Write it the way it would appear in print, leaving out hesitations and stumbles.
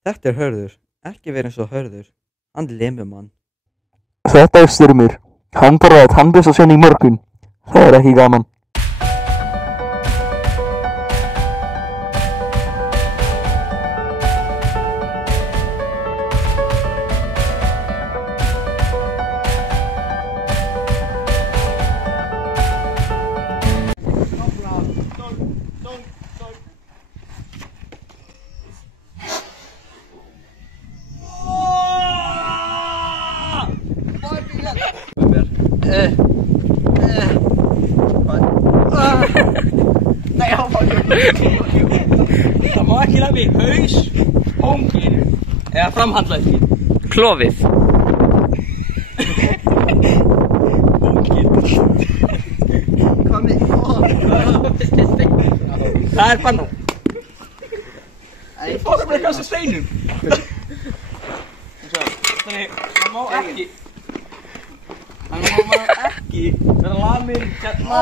Þetta Hörður, ekki vera eins og Hörður, hann lemur mann. Þetta Styrmir, hann borðaði tannbursta sinn í morgun, það ekki gaman. Nei, það má ekki lafi haus, hóngin eða framhandlæti. Klofið. Hóngin. Hvað með? Það er bannað. Ég fór bara að kasta steinum. Þannig, það má ekki vera lamin hérna.